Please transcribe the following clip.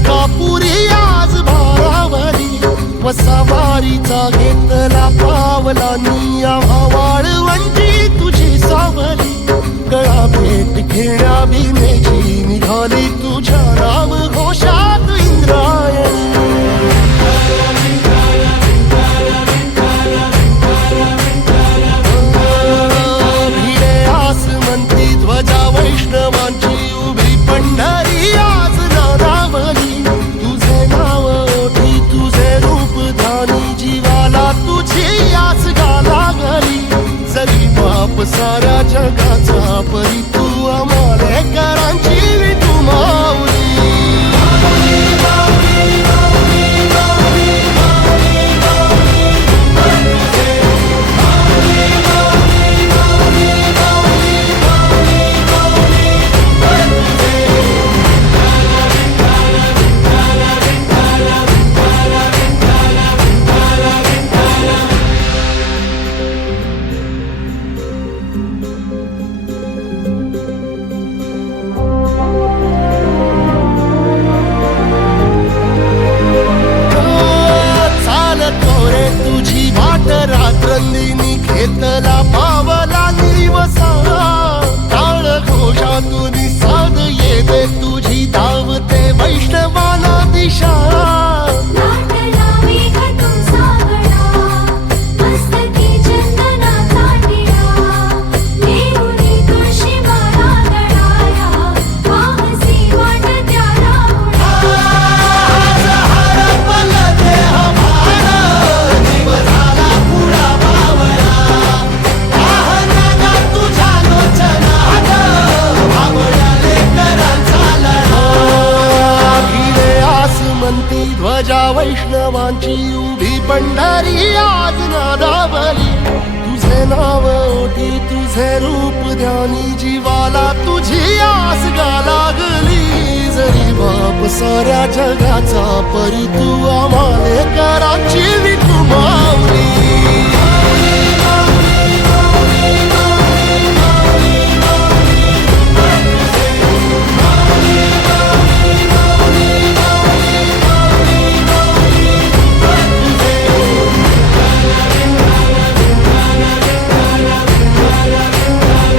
तुळजापुरी आज भारावली वसावारीचा घेतला पावला निया वाळवंटी तुझी सावली गळा भेट घेण्या भीमेची निघाली तुझ्या राम घोषात इंद्रायणी भिडे आसमंती ध्वजा वैष्णवांची उभी पंढरी आज नादावली तुझे नाव ओठी तुझे रूप धानी जीवाला तुझी आस गाला गली जरी बाप साऱ्या जगाचा परी तू आमालेकरांची विठू माऊली रात्रंदिनी घेतला पावला निवसा काळ घोषातून साध येते तुझी धावते वैष्णवाला दिशा ध्वजा वैष्णवांची उभी पंढरी आज नादावली तुझे नाव ओठी तुझे रूप ध्यानी जीवाला तुझी आस गा लागली जरी बाप साऱ्या जगाचा परी तू आमालेकरांची विठू माऊली